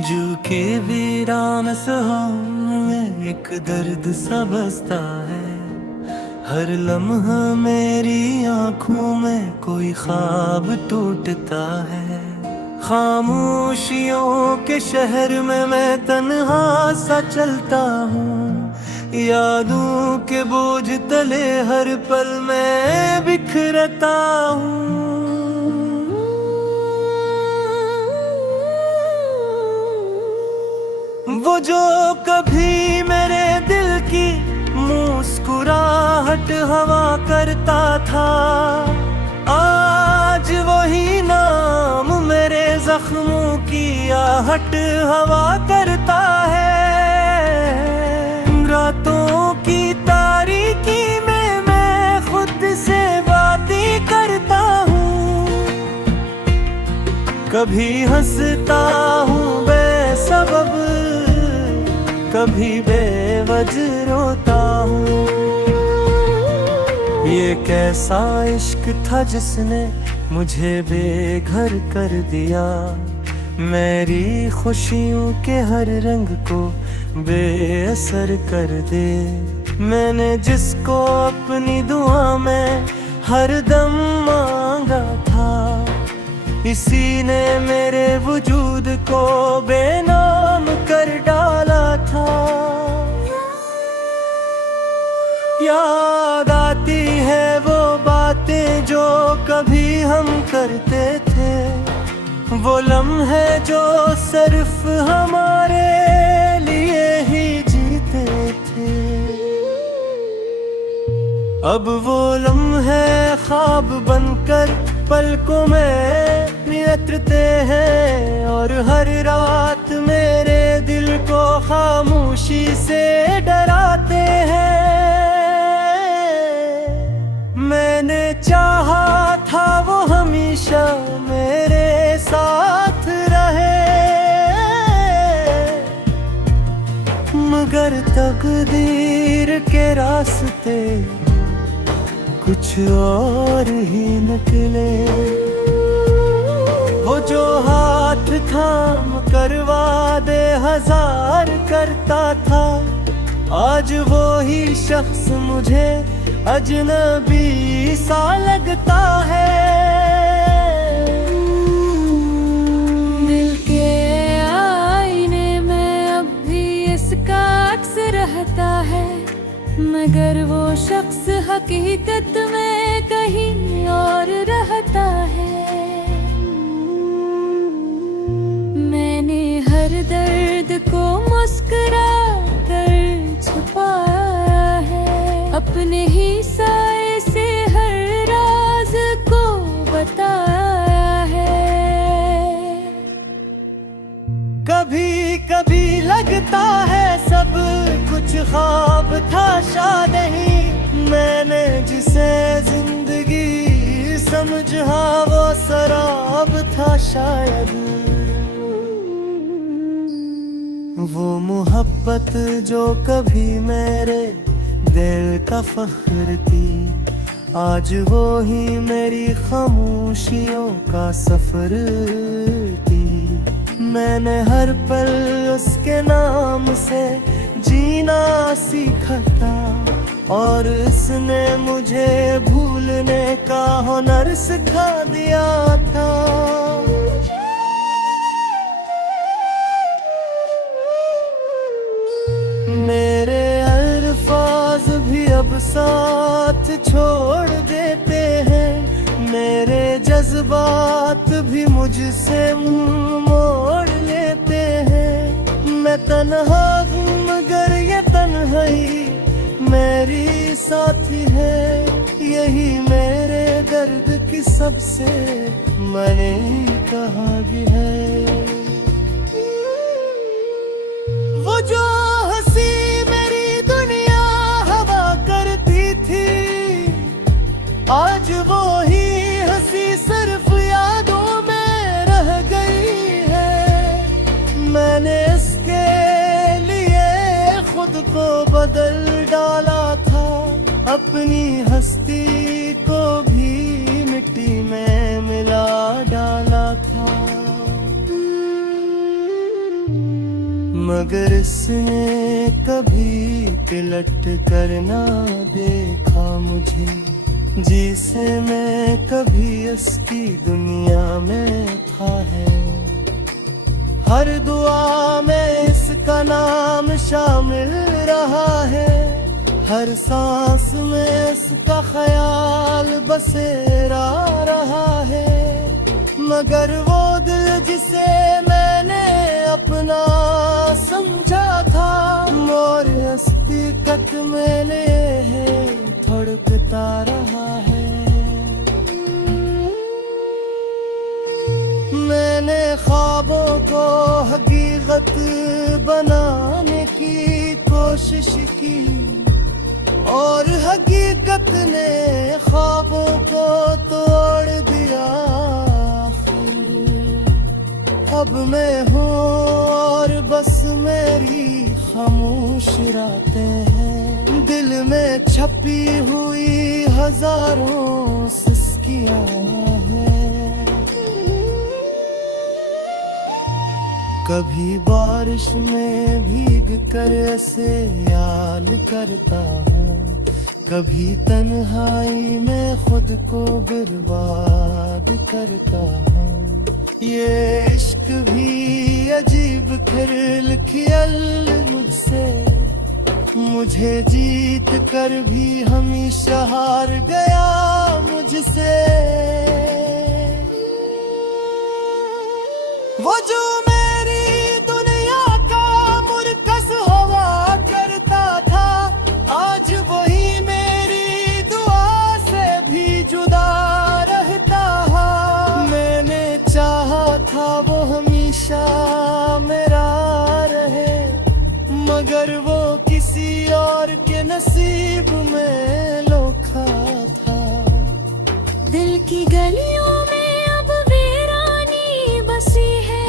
जू के वीरान सहूं में एक दर्द सा बसता है। हर लम्हा मेरी आंखों में कोई ख्वाब टूटता है। खामोशियों के शहर में मैं तन्हा सा चलता हूँ। यादों के बोझ तले हर पल मैं बिखरता हूँ। वो जो कभी मेरे दिल की मुस्कुराहट हवा करता था, आज वही नाम मेरे जख्मों की आहट हवा करता है। रातों की तारीकी में मैं खुद से बातें करता हूँ। कभी हंसता हूँ बेसबब, कभी बेवजह रोता हूँ। ये कैसा इश्क था जिसने मुझे बेघर कर दिया। मेरी खुशियों के हर रंग को बेअसर कर दे। मैंने जिसको अपनी दुआ में हर दम मांगा था, इसी ने मेरे वजूद को बेनाम कर डाला था। याद आती है वो बातें जो कभी हम करते थे, वो लम्हे जो सिर्फ हमारे लिए ही जीते थे। अब वो लम्हे ख्वाब बनकर पलकों में नियत्रते हैं, और हर रात मेरे दिल को खामोशी से डराते हैं। मैंने चाहा था वो हमेशा मेरे साथ रहे, मगर तकदीर के रास्ते कुछ और ही निकले। वो जो हाथ थाम कर वादे हजार करता था, आज वो ही शख्स मुझे अजनबी सा लगता है। दिल के आईने में अब भी इसका अक्स रहता है, मगर वो शख्स हकीकत में कहीं और रहता है। मैंने हर दर्द को मुस्कुरा कर छुपाया है, अपने ही साए से हर राज को बताया है। कभी कभी लगता है सब कुछ ख्वाब था शायद ही। मैंने जिसे जिंदगी समझा वो शराब था शायद। वो मोहब्बत जो कभी मेरे दिल का फख्र थी, आज वो ही मेरी खामोशियों का सफर थी। मैंने हर पल उसके नाम से जीना सीखा था, और इसने मुझे भूलने का हुनर सिखा दिया था। मेरे अल्फाज भी अब साथ छोड़ देते हैं, मेरे जज्बात भी मुझसे मुंह मोड़ लेते हैं। मैं तन्हा हूँ मगर ये तन्हाई मेरी साथी है, यही मेरे दर्द की सबसे बड़ी कहानी है। वो जो हंसी मेरी दुनिया हवा करती थी, आज वो ही हंसी सिर्फ यादों में रह गई है। मैंने इसके लिए खुद को बदल डाला था, अपनी हस्ती को भी मिट्टी में मिला डाला था। मगर इसने कभी तिलट कर ना देखा मुझे, जिसे मैं कभी इसकी दुनिया में था है। हर दुआ में इसका नाम शामिल रहा है, हर सांस में इसका ख्याल बसेरा रहा है। मगर वो दिल जिसे मैंने अपना समझा था, मोर हकीकत में ले है धड़कता रहा है। मैंने ख्वाबों को हकीकत बनाने की कोशिश की, और हकीकत ने ख्वाबों को तोड़ दिया। अब मैं हूँ और बस मेरी खामोश रातें हैं, दिल में छपी हुई हजारों सिसकियाँ हैं। कभी बारिश में भीग कर ऐसे याद करता हूँ, कभी तन्हाई में खुद को बर्बाद करता हूँ। ये इश्क भी अजीब खेल खेल मुझसे, मुझे जीत कर भी हमेशा हार गया मुझसे। वो जो मेरी दुनिया का मुरकस हुआ करता था, आज वही मेरी दुआ से भी जुदा रहता है। मैंने चाहा था वो हमेशा मेरा रहे, मगर वो किसी और के नसीब में लोखा था। दिल की गलियों में अब वीरानी बसी है,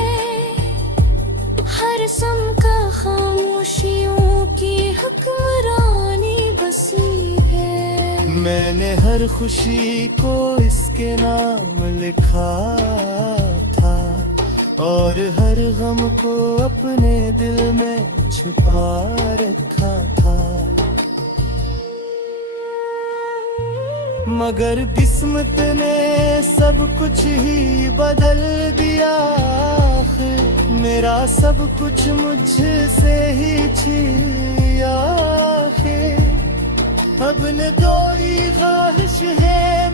हर समका खामोशियों की हुक्मरानी बसी है। मैंने हर खुशी को इसके नाम लिखा था, और हर गम को अपने दिल में छुपा रखा था। मगर किस्मत ने सब कुछ ही बदल दिया, आखिर मेरा सब कुछ मुझसे ही छिया। अब न कोई ख्वाहिश है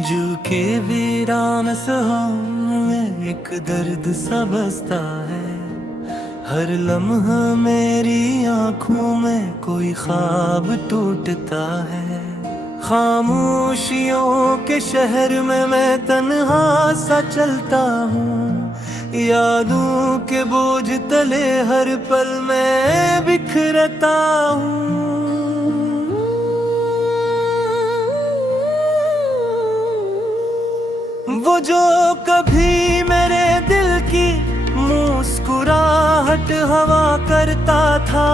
जो के वीरान सहारों में एक दर्द सा बसता है। हर लम्हा मेरी आँखों में कोई ख्वाब टूटता है। खामोशियों के शहर में मैं तन्हा सा चलता हूँ, यादों के बोझ तले हर पल मैं बिखरता हूँ। वो जो कभी मेरे दिल की मुस्कुराहट हवा करता था,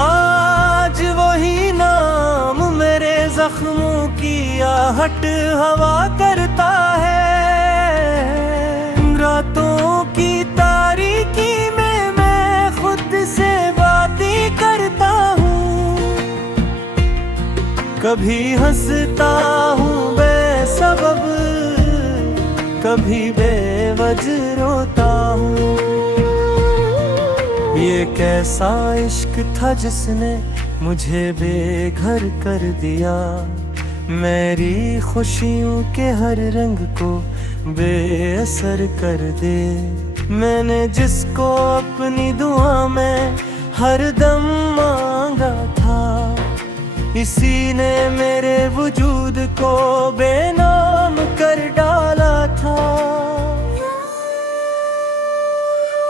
आज वही नाम मेरे जख्मों की आहट हवा करता है। रातों की तारीकी में मैं खुद से बातें करता हूँ, कभी हंसता हूँ बेसबब, कभी बेवजह रोता हूँ। ये कैसा इश्क था जिसने मुझे बेघर कर दिया, मेरी खुशियों के हर रंग को बेअसर कर दे। मैंने जिसको अपनी दुआ में हर दम मांगा था, इसी ने मेरे वजूद को बेनाम कर डाला था।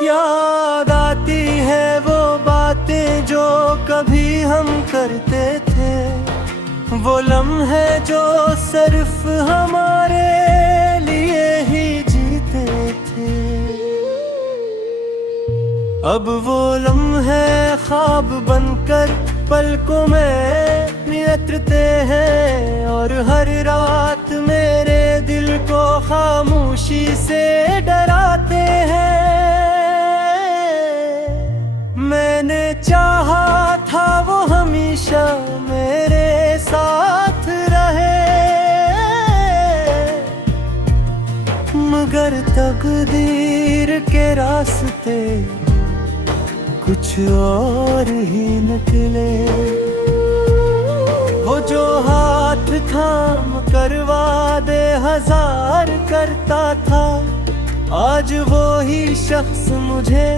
याद आती है वो बातें जो कभी हम करते थे, वो लम्हे जो सिर्फ हमारे लिए ही जीते थे। अब वो लम्हे ख्वाब बनकर पलकों में नियत्रते हैं, और हर रात मेरे दिल को खामोशी से डराते हैं। मैंने चाहा था वो हमेशा मेरे साथ रहे, मगर तकदीर के रास्ते कुछ और ही निकले। वो जो हाथ थाम कर वादे हजार करता था, आज वो ही शख्स मुझे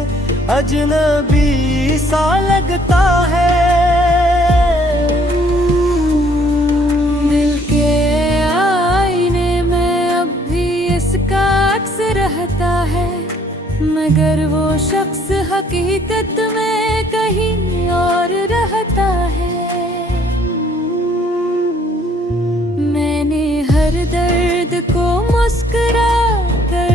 अजनबी सा लगता है। दिल के आईने में अब भी इसका अक्स रहता है, मगर वो शख्स हकीकत में कहीं और रहता है। मैंने हर दर्द को मुस्कुरा कर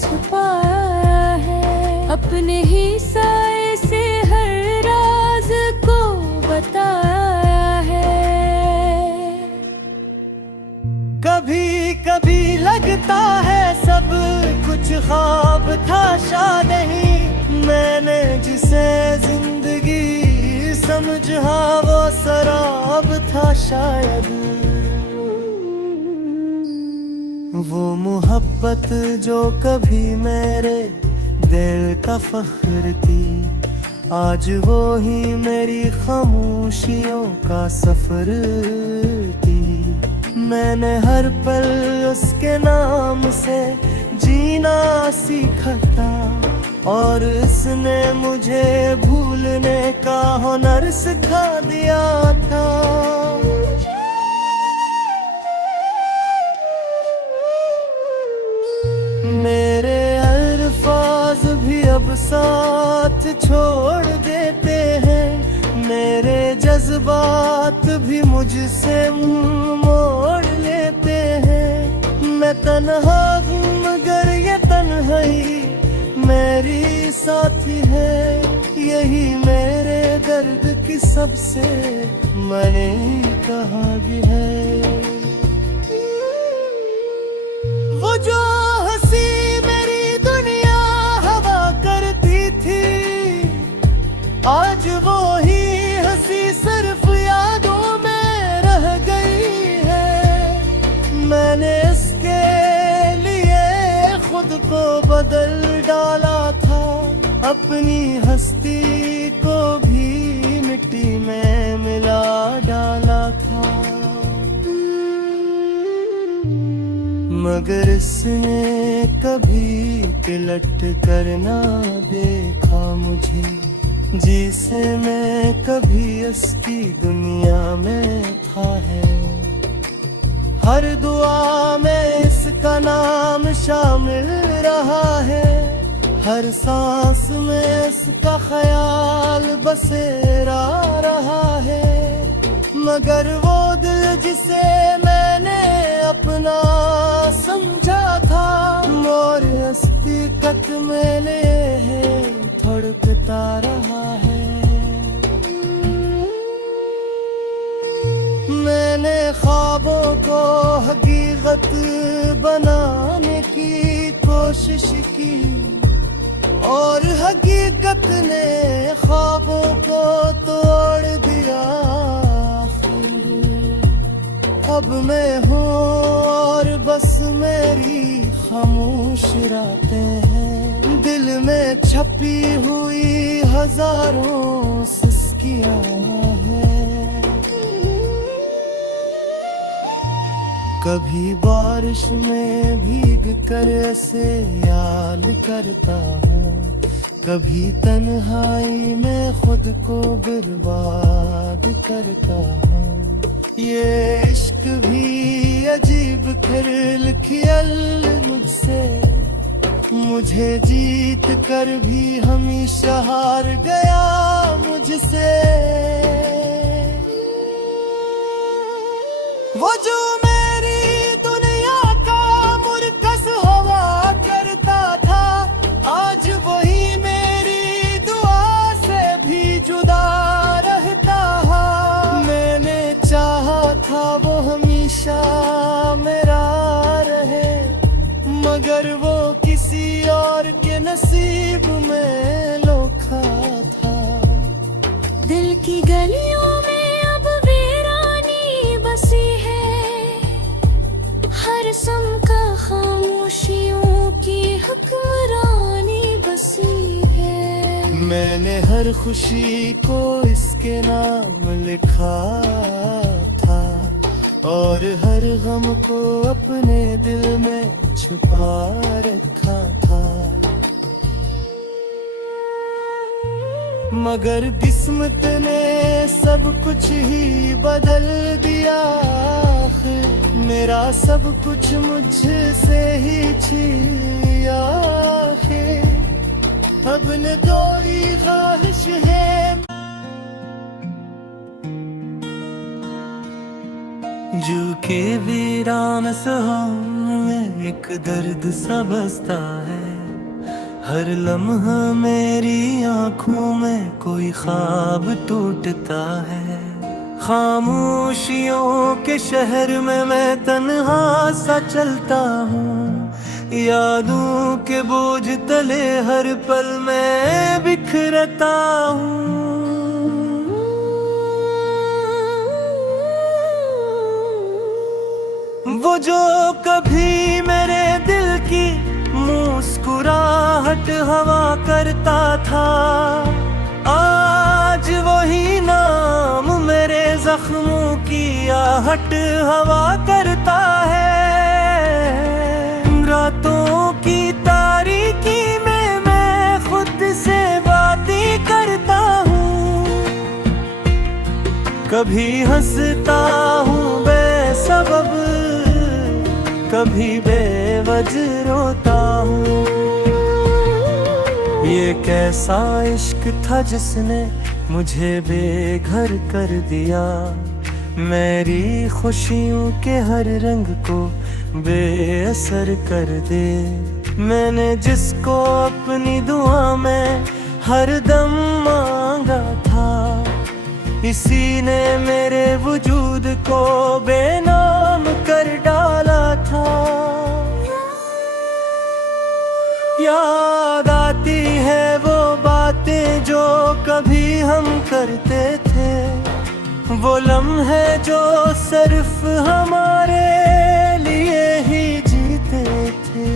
छुपाया है, अपने ही साए से हर राज को बताया है। कभी कभी लगता है सब कुछ ख्वाब था शायद नहीं, मैंने जिसे जिंदगी समझा वो शराब था शायद। वो मोहब्बत जो कभी मेरे दिल का फख्र थी, आज वो ही मेरी खामोशियों का सफर थी। मैंने हर पल उसके नाम से जीना सीखा था, और इसने मुझे भूलने का हुनर सिखा दिया था। मेरे अल्फाज भी अब साथ छोड़ देते हैं, मेरे जज्बात भी मुझसे मुंह मोड़ लेते हैं। मैं तन्हा हूँ मगर ये तन्हाई मेरी साथी है, यही मेरे दर्द की सबसे मैंने कहा भी है। वो जो हंसी मेरी दुनिया हवा करती थी, आज वो ही हंसी सिर्फ यादों में रह गई है। मैंने इसके लिए खुद को बदल डाला था, अपनी हस्ती को भी मिट्टी में मिला डाला था, मगर इसने कभी तिलट कर ना देखा मुझे, जिसे मैं कभी इसकी दुनिया में था है। हर दुआ में इसका नाम शामिल रहा है, हर सांस में इसका ख्याल बसेरा रहा है, मगर वो दिल जिसे मैंने अपना समझा था, मोर हकीकत में ले है धड़कता रहा है। मैंने ख्वाबों को हकीकत बनाने की कोशिश की, और हकीकत ने ख्वाबों को तोड़ दिया। अब मैं हूँ और बस मेरी खामोश रातें हैं, दिल में छपी हुई हजारों सिसकियाँ हैं। कभी बारिश में भीग कर ऐसे याद करता हूँ, कभी तन्हाई में खुद को बर्बाद करता हूँ। ये इश्क भी अजीब खेल खेल मुझसे, मुझे जीत कर भी हमेशा हार गया मुझसे। वो जो मेरी दुनिया का मुरकस हुआ करता था, आज वही मेरी दुआ से भी जुदा रहता है। मैंने चाहा था वो हमेशा मेरा रहे, मगर वो किसी और के नसीब में लोखा था। दिल की गलियों में अब वीरानी बसी है, हर समका खामोशियों की हुक्मरानी बसी है। मैंने हर खुशी को इसके नाम लिखा था, और हर गम को अपने दिल में छुपा रखा था। मगर किस्मत ने सब कुछ ही बदल दिया, आखिर मेरा सब कुछ मुझसे ही छिया। आखिर अब न दो ही ख्वाहिश है, जो के वीरान सहारों में एक दर्द सा बसता है। हर लम्हा मेरी आँखों में कोई ख्वाब टूटता है। खामोशियों के शहर में मैं तन्हा सा चलता हूँ, यादों के बोझ तले हर पल मैं बिखरता हूँ। वो जो कभी मेरे दिल की मुस्कुराहट हवा करता था, आज वही नाम मेरे जख्मों की आहट हवा करता है। रातों की तारीकी में मैं खुद से बातें करता हूँ, कभी हंसता हूँ बेसबब, कभी बेवजह रोता हूँ। ये कैसा इश्क था जिसने मुझे बेघर कर दिया, मेरी खुशियों के हर रंग को बेअसर कर दे। मैंने जिसको अपनी दुआ में हर दम मांगा था, इसी ने मेरे वजूद को बेनाम कर डाला था। याद आती है वो बातें जो कभी हम करते थे, वो लम्हे जो सिर्फ हमारे लिए ही जीते थे।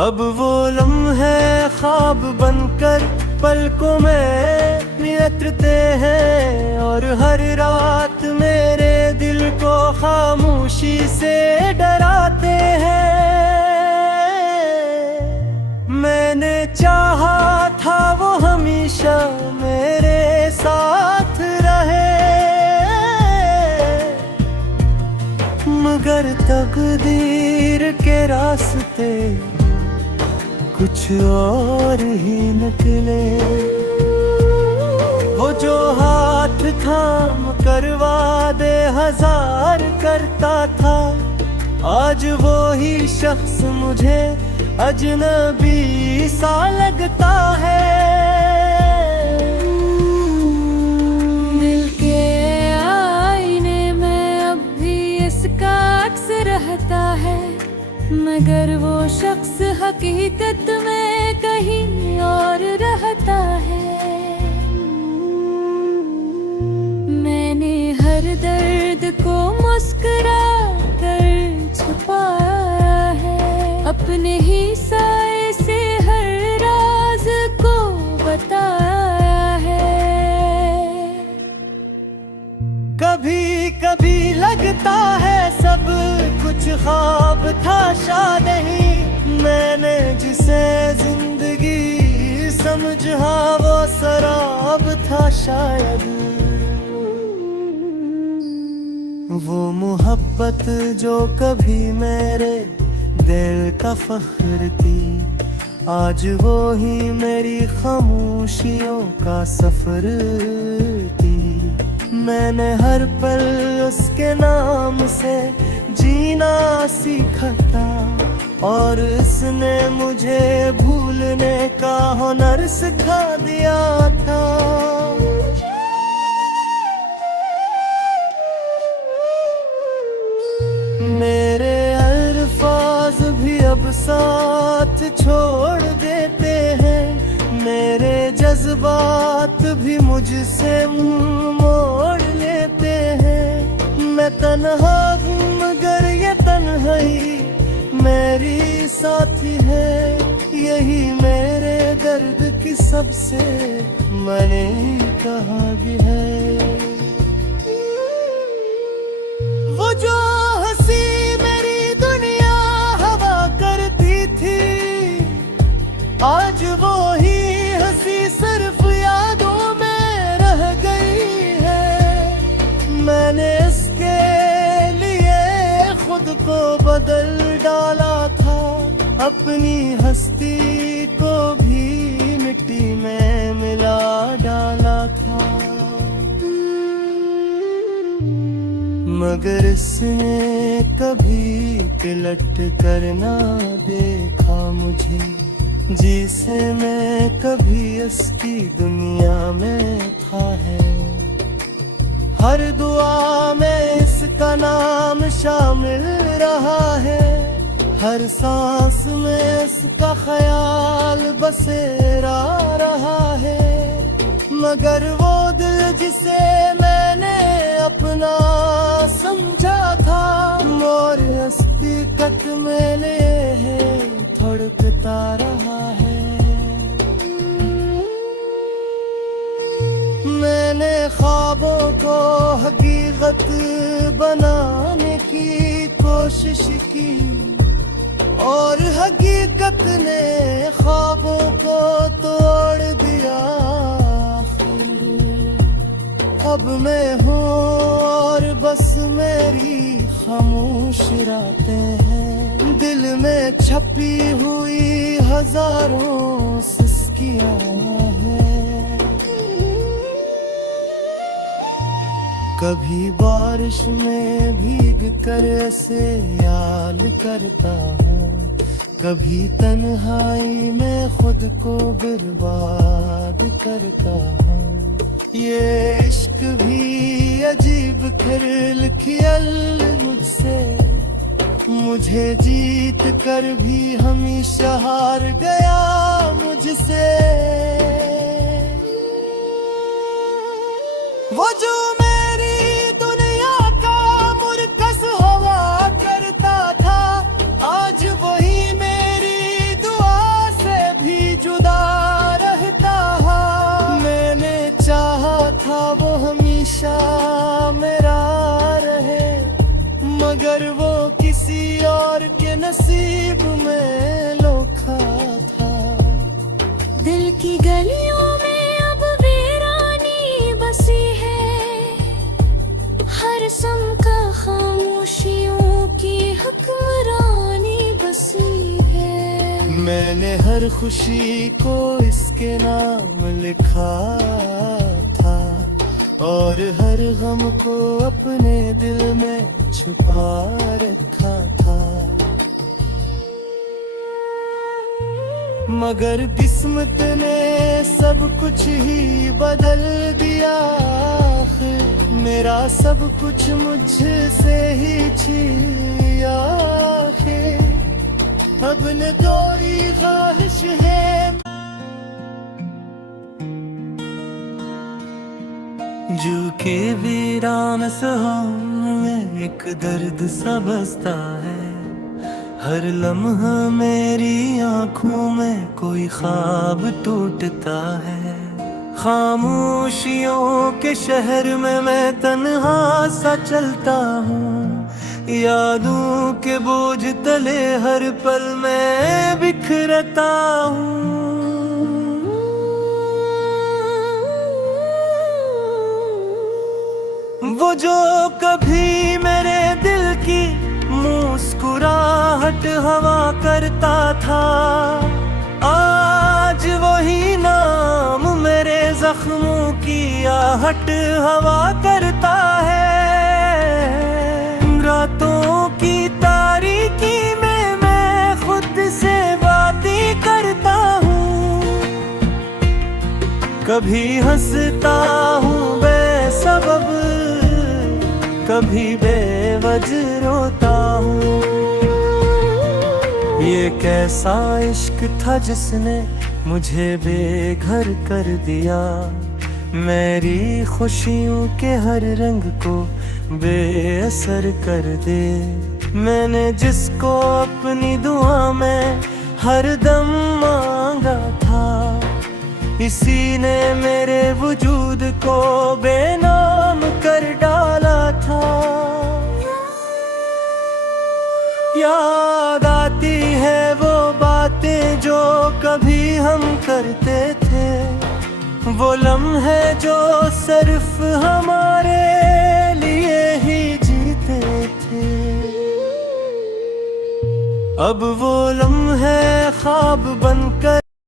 अब वो लम्हे ख्वाब बनकर पलकों में नियत्रते हैं, और हर रात मेरे दिल को खामोशी से डराते हैं। मैंने चाहा था वो हमेशा मेरे साथ रहे, मगर तकदीर के रास्ते कुछ और ही निकले। वो जो हाथ थाम कर वादे हजार करता था, आज वो ही शख्स मुझे अजनबी सा लगता है। दिल के आईने में अब भी इसका अक्स रहता है, मगर वो शख्स हकीकत में कहीं और रहता है। मैंने हर दर्द को मुस्कुरा कर छुपाया है, अपने ही साए से हर राज को बताया है। कभी कभी लगता है सब कुछ ख्वाब था शायद नहीं, मैंने जिसे जिंदगी समझा वो शराब था शायद। वो मोहब्बत जो कभी मेरे दिल का फख्र थी, आज वो ही मेरी खामोशियों का सफर थी। मैंने हर पल उसके नाम से जीना सीखा था, और इसने मुझे भूलने का हुनर सिखा दिया था। मेरे अल्फाज भी अब साथ छोड़ देते हैं, मेरे जज्बात भी मुझसे मुंह मोड़ लेते हैं। मैं तन्हा हूँ मगर ये तन्हाई मेरी साथी है, यही मेरे दर्द की सबसे मैंने कहा भी है। वो जो हंसी मेरी दुनिया हवा करती थी, आज वो ही हंसी सिर्फ यादों में रह गई है। मैंने इसके लिए खुद को बदल डाला था, अपनी हस्ती को भी मिट्टी में मिला डाला था। मगर इसने कभी पिलट कर ना देखा मुझे, जिसे मैं कभी इसकी दुनिया में था है। हर दुआ में इसका नाम शामिल रहा है, हर सांस में इसका ख्याल बसेरा रहा है। मगर वो दिल जिसे मैंने अपना समझा था, मोर हकीकत में ले है धड़कता रहा है। मैंने ख्वाबों को हकीकत बनाने की कोशिश की, और हकीकत ने ख्वाबों को तोड़ दिया। अब मैं हूँ और बस मेरी खामोश रातें हैं, दिल में छपी हुई हजारों सिसकियाँ हैं। कभी बारिश में भीग कर ऐसे याद करता हूँ, कभी तन्हाई में खुद को बर्बाद करता हूँ। ये इश्क भी अजीब खेल खेल मुझसे, मुझे जीत कर भी हमेशा हार गया मुझसे। वो जो मेरी दुनिया का मुरकस हवा करता था, आज वही मेरी दुआ से भी जुदा रहता है। मैंने चाहा था वो हमेशा मेरा रहे, मगर वो किसी और के नसीब में लोखा था। दिल की गलियों में अब वीरानी बसी है, हर समका खामोशियों की हुक्मरानी बसी है। मैंने हर खुशी को इसके नाम लिखा था, और हर गम को अपने दिल में छुपा रखा था। मगर किस्मत ने सब कुछ ही बदल दिया, आखिर मेरा सब कुछ मुझसे ही छिया। आखिर अब न कोई ख्वाहिश है, जू के वीरान सहारों में एक दर्द सा बसता है। हर लम्हा मेरी आँखों में कोई ख्वाब टूटता है। खामोशियों के शहर में मैं तन्हा सा चलता हूँ, यादों के बोझ तले हर पल में बिखरता हूँ। वो जो कभी मेरे दिल की मुस्कुराहट हवा करता था, आज वही नाम मेरे जख्मों की आहट हवा करता है। रातों की तारीकी में मैं खुद से बातें करता हूँ, कभी हंसता हूँ बेसबब, कभी बे बेवज रोता हूँ। ये कैसा इश्क था जिसने मुझे बेघर कर दिया, मेरी खुशियों के हर रंग को बेअसर कर दे। मैंने जिसको अपनी दुआ में हरदम मांगा था, इसी ने मेरे वजूद को बेनाम कर डाला था। याद आती है वो बातें जो कभी हम करते थे, वो लम्हे जो सिर्फ हमारे लिए ही जीते थे। अब वो लम्हे ख्वाब बनकर